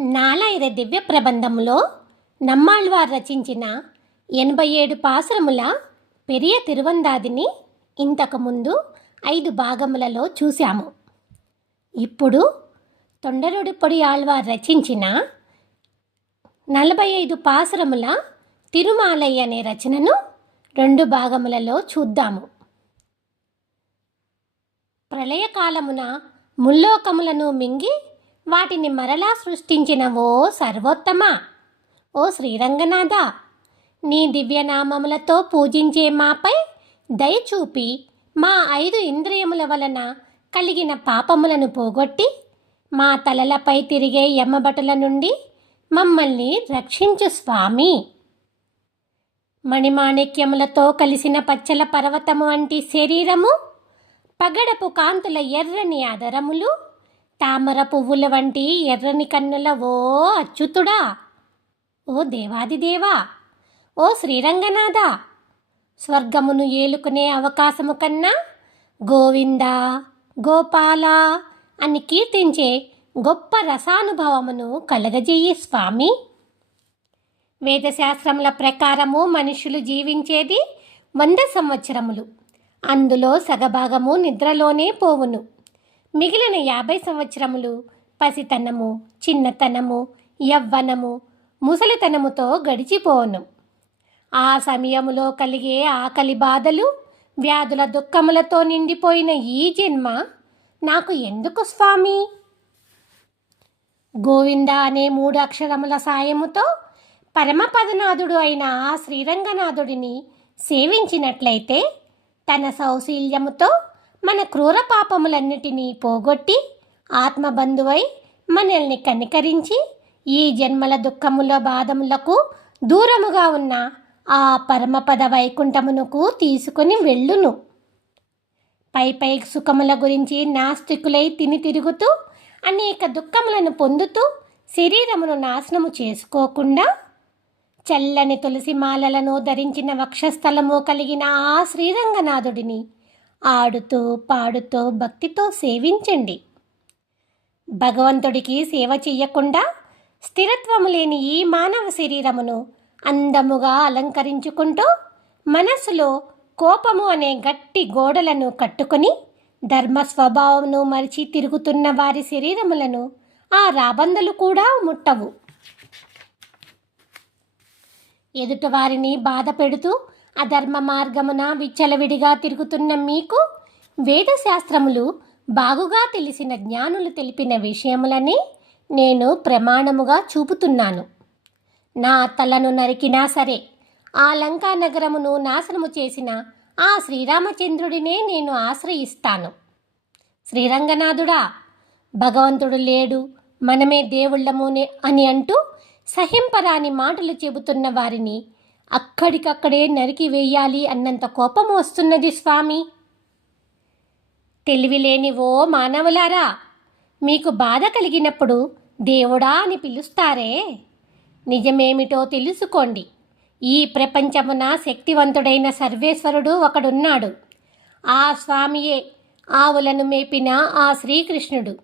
నాలాయిర దివ్య ప్రబంధములో నమ్మాళ్వార్ రచించిన ఎనభై ఏడు పాసురముల పెరియ తిరువందాదిని ఇంతకుముందు ఐదు భాగములలో చూశాము. ఇప్పుడు తొండరుడిపొడి ఆళ్వార్ రచించిన నలభై ఐదు పాసురముల తిరుమాలై అనే రచనను రెండు భాగములలో చూద్దాము. ప్రళయకాలమున ముల్లోకములను మింగి వాటిని మరలా సృష్టించిన ఓ సర్వోత్తమ. ఓ శ్రీరంగనాథ నీ దివ్యనామములతో పూజించే మాపై దయచూపి మా ఐదు ఇంద్రియముల వలన కలిగిన పాపములను పోగొట్టి మా తలలపై తిరిగే యమ్మబటుల నుండి మమ్మల్ని రక్షించు స్వామి. మణిమాణిక్యములతో కలిసిన పచ్చల పర్వతము వంటి శరీరము పగడపు కాంతుల ఎర్రని అదరములు తామర పువ్వుల వంటి ఎర్రని కన్నుల ఓ అచ్యుతుడా. ఓ దేవాదిదేవా ఓ శ్రీరంగనాథ. స్వర్గమును ఏలుకునే అవకాశము కన్నా గోవింద గోపాల అని కీర్తించే గొప్ప రసానుభవమును కలగజేయి స్వామి. వేదశాస్త్రముల ప్రకారము మనుషులు జీవించేది వంద సంవత్సరములు. అందులో సగభాగము నిద్రలోనే పోవును. మిగిలిన యాభై సంవత్సరములు పసితనము చిన్నతనము యవ్వనము ముసలితనముతో గడిచిపోను. ఆ సమయములో కలిగే ఆకలి బాధలు వ్యాధుల దుఃఖములతో నిండిపోయిన ఈ జన్మ నాకు ఎందుకు స్వామి? గోవింద అనే మూడు అక్షరముల సాయముతో పరమపదనాథుడు అయిన ఆ శ్రీరంగనాథుడిని సేవించినట్లయితే తన సౌశీల్యముతో మన క్రూర పాపములన్నిటినీ పోగొట్టి ఆత్మబంధువై మనల్ని కనికరించి ఈ జన్మల దుఃఖముల బాధములకు దూరముగా ఉన్న ఆ పరమపద వైకుంఠమునకు తీసుకొని వెళ్ళును. పై పై సుఖముల గురించి నాస్తికులై తిని తిరుగుతూ అనేక దుఃఖములను పొందుతూ శరీరమును నాశనము చేసుకోకుండా చల్లని తులసి మాలలను ధరించిన వక్షస్థలము కలిగిన ఆ శ్రీరంగనాథుడిని ఆడుతూ పాడుతూ భక్తితో సేవించండి. భగవంతుడికి సేవ చెయ్యకుండా స్థిరత్వము లేని ఈ మానవ శరీరమును అందముగా అలంకరించుకుంటూ మనస్సులో కోపము అనే గట్టి గోడలను కట్టుకొని ధర్మ స్వభావమును మరిచి తిరుగుతున్న వారి శరీరములను ఆ రాబందులు కూడా ముట్టవు. ఎదుటివారిని బాధ పెడుతూ అధర్మ మార్గమున విచ్చలవిడిగా తిరుగుతున్న మీకు వేదశాస్త్రములు బాగుగా తెలిసిన జ్ఞానులు తెలిపిన విషయములని నేను ప్రమాణముగా చూపుతున్నాను. నా తలను నరికినా సరే ఆ లంకా నగరమును నాశనము చేసిన ఆ శ్రీరామచంద్రుడినే నేను ఆశ్రయిస్తాను. శ్రీరంగనాథుడా భగవంతుడు లేడు మనమే దేవుళ్ళమునే అని అంటూ సహింపరాని మాటలు చెబుతున్న వారిని అక్కడికక్కడే నరికి వేయాలి అన్నంత కోపం వస్తున్నది స్వామి. తెలివిలేని ఓ మానవులారా మీకు బాధ కలిగినప్పుడు దేవుడా అని పిలుస్తారే? నిజమేమిటో తెలుసుకోండి. ఈ ప్రపంచమున శక్తివంతుడైన సర్వేశ్వరుడు ఒకడున్నాడు. ఆ స్వామియే ఆవులను మేపిన ఆ శ్రీకృష్ణుడు.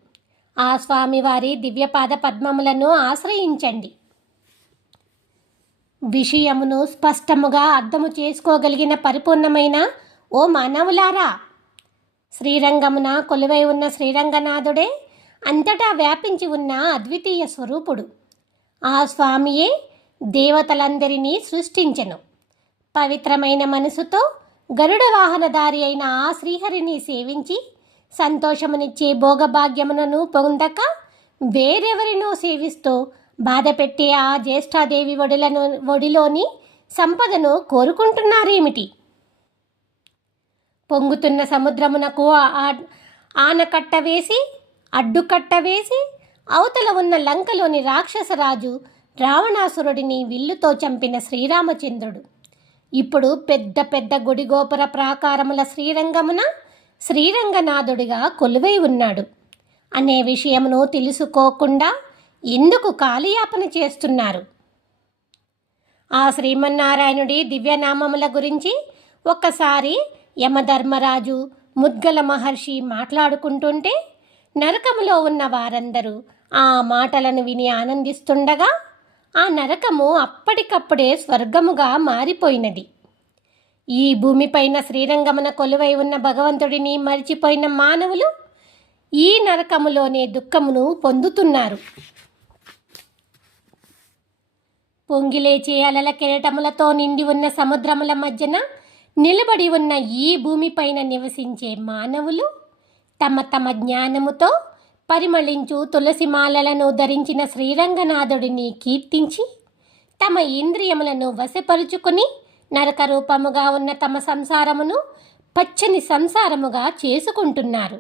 ఆ స్వామివారి దివ్యపాద పద్మములను ఆశ్రయించండి. విషయమును స్పష్టముగా అర్థము చేసుకోగలిగిన పరిపూర్ణమైన ఓ మానవులారా! శ్రీరంగమున కొలువై ఉన్న శ్రీరంగనాథుడే అంతటా వ్యాపించి ఉన్న అద్వితీయ స్వరూపుడు. ఆ స్వామియే దేవతలందరినీ సృష్టించెను. పవిత్రమైన మనసుతో గరుడ వాహనదారి అయిన ఆ శ్రీహరిని సేవించి సంతోషమునిచ్చే భోగభాగ్యములను పొందక వేరెవరినో సేవిస్తూ బాధపెట్టే ఆ జ్యేష్ఠాదేవి ఒడిలను ఒడిలోని సంపదను కోరుకుంటున్నారేమిటి? పొంగుతున్న సముద్రమునకు ఆనకట్ట వేసి అడ్డుకట్ట వేసి అవతల ఉన్న లంకలోని రాక్షసరాజు రావణాసురుడిని విల్లుతో చంపిన శ్రీరామచంద్రుడు. ఇప్పుడు పెద్ద పెద్ద గుడి గోపుర ప్రాకారముల శ్రీరంగమున శ్రీరంగనాథుడిగా కొలువై ఉన్నాడు. అనే విషయమును తెలుసుకోకుండా ఎందుకు కాలయాపన చేస్తున్నారు. ఆ శ్రీమన్నారాయణుడి దివ్యనామముల గురించి ఒక్కసారి యమధర్మరాజు ముద్గల మహర్షి మాట్లాడుకుంటుంటే నరకములో ఉన్న వారందరూ ఆ మాటలను విని ఆనందిస్తుండగా ఆ నరకము అప్పటికప్పుడే స్వర్గముగా మారిపోయినది. ఈ భూమిపైన శ్రీరంగమున కొలువై ఉన్న భగవంతుడిని మరిచిపోయిన మానవులు ఈ నరకములోనే దుఃఖమును పొందుతున్నారు. పొంగిలేచే అలల కెరటములతో నిండి ఉన్న సముద్రముల మధ్యన నిలబడి ఉన్న ఈ భూమిపైన నివసించే మానవులు తమ తమ జ్ఞానముతో పరిమళించు తులసి మాలలను ధరించిన శ్రీరంగనాథుడిని కీర్తించి తమ ఇంద్రియములను వశపరుచుకుని నరక రూపముగా ఉన్న తమ సంసారమును పచ్చని సంసారముగా చేసుకుంటున్నారు.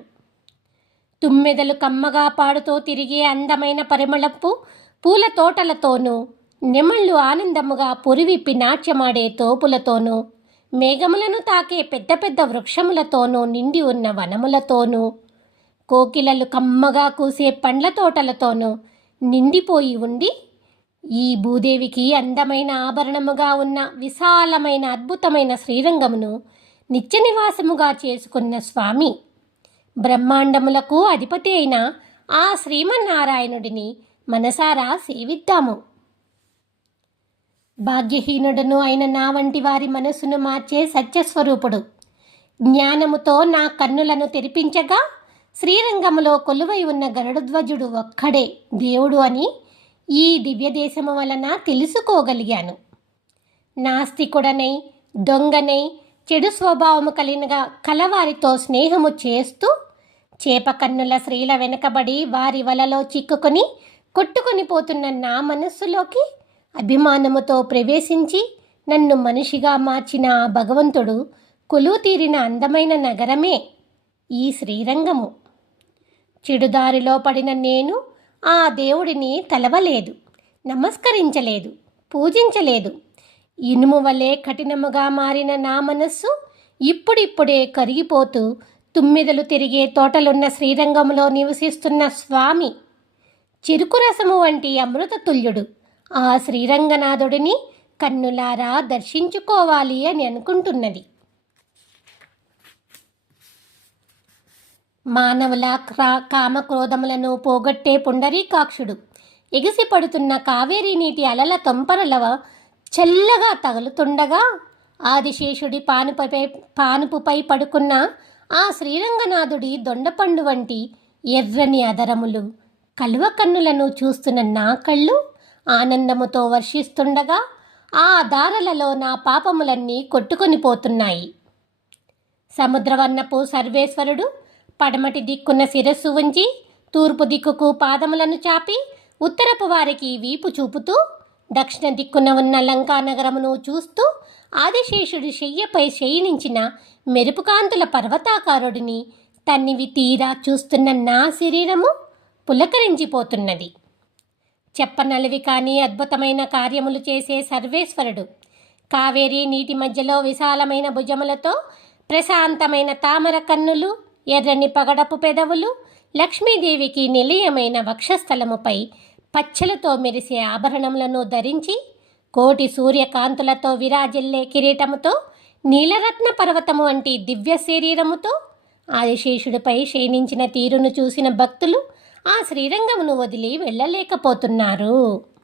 తుమ్మెదలు కమ్మగా పాడుతూ తిరిగే అందమైన పరిమళపు పూల తోటలతోనూ నెమళ్ళు ఆనందముగా పురివిప్పి నాట్యమాడే తోపులతోనూ మేఘములను తాకే పెద్ద పెద్ద వృక్షములతోనూ నిండి ఉన్న వనములతోనూ కోకిలలు కమ్మగా కూసే పండ్ల తోటలతోనూ నిండిపోయి ఉండి ఈ భూదేవికి అందమైన ఆభరణముగా ఉన్న విశాలమైన అద్భుతమైన శ్రీరంగమును నిత్య నివాసముగా చేసుకున్న స్వామి. బ్రహ్మాండములకు అధిపతి అయిన ఆ శ్రీమన్నారాయణుడిని మనసారా సేవిద్దాము. భాగ్యహీనుడను అయిన నా వంటి వారి మనసును మార్చే సత్యస్వరూపుడు. జ్ఞానముతో నా కన్నులను తెరిపించగా శ్రీరంగములో కొలువై ఉన్న గరుడధ్వజుడు ఒక్కడే దేవుడు అని ఈ దివ్యదేశము వలన తెలుసుకోగలిగాను. నాస్తికుడనై దొంగనై చెడు స్వభావము కలిగిన కలవారితో స్నేహము చేస్తూ చేప కన్నుల స్త్రీల వెనకబడి వారి వలలో చిక్కుకొని కొట్టుకొని పోతున్న నా మనస్సులోకి అభిమానముతో ప్రవేశించి నన్ను మనిషిగా మార్చిన ఆ భగవంతుడు కొలువు తీరిన అందమైన నగరమే ఈ శ్రీరంగము. చెడుదారిలో పడిన నేను ఆ దేవుడిని తలవలేదు నమస్కరించలేదు పూజించలేదు. ఇనుము వలె కఠినముగా మారిన నా మనస్సు ఇప్పుడిప్పుడే కరిగిపోతూ తుమ్మిదలు తిరిగే తోటలున్న శ్రీరంగంలో నివసిస్తున్న స్వామి చెరుకు రసము వంటి అమృతతుల్యుడు. ఆ శ్రీరంగనాథుడిని కన్నులారా దర్శించుకోవాలి అని అనుకుంటున్నది. మానవుల క్రా కామక్రోధములను పోగొట్టే పుండరీకాక్షుడు. ఎగిసి పడుతున్న కావేరీ నీటి అలల తొంపరలవ చల్లగా తగులుతుండగా ఆదిశేషుడి పానుపై పానుపుపై పడుకున్న ఆ శ్రీరంగనాథుడి దొండపండు వంటి ఎర్రని అదరములు కలువ కన్నులను చూస్తున్న నా కళ్ళు ఆనందముతో వర్షిస్తుండగా ఆ దారలలో నా పాపములన్నీ కొట్టుకొని పోతున్నాయి. సముద్రవర్ణపు సర్వేశ్వరుడు పడమటి దిక్కున శిరస్సు ఉంచి తూర్పు దిక్కుకు పాదములను చాపి ఉత్తరపు వారికి వీపు చూపుతూ దక్షిణ దిక్కున ఉన్న లంకా నగరమును చూస్తూ ఆదిశేషుడు శయ్యపై శయనించిన మెరుపుకాంతుల పర్వతాకారుడిని తన్నివి తీరా చూస్తున్న నా శరీరము పులకరించిపోతున్నది. చెప్పనలివి కాని అద్భుతమైన కార్యములు చేసే సర్వేశ్వరుడు. కావేరీ నీటి మధ్యలో విశాలమైన భుజములతో ప్రశాంతమైన తామర కన్నులు ఎర్రని పగడపు పెదవులు లక్ష్మీదేవికి నిలయమైన వక్షస్థలముపై పచ్చలతో మెరిసే ఆభరణములను ధరించి కోటి సూర్యకాంతులతో విరాజిల్లే కిరీటముతో నీలరత్న పర్వతము వంటి దివ్య శరీరముతో ఆదిశేషుడిపై క్షీణించిన తీరును చూసిన భక్తులు ఆ శ్రీరంగమును వదిలి వెళ్ళలేకపోతున్నారు.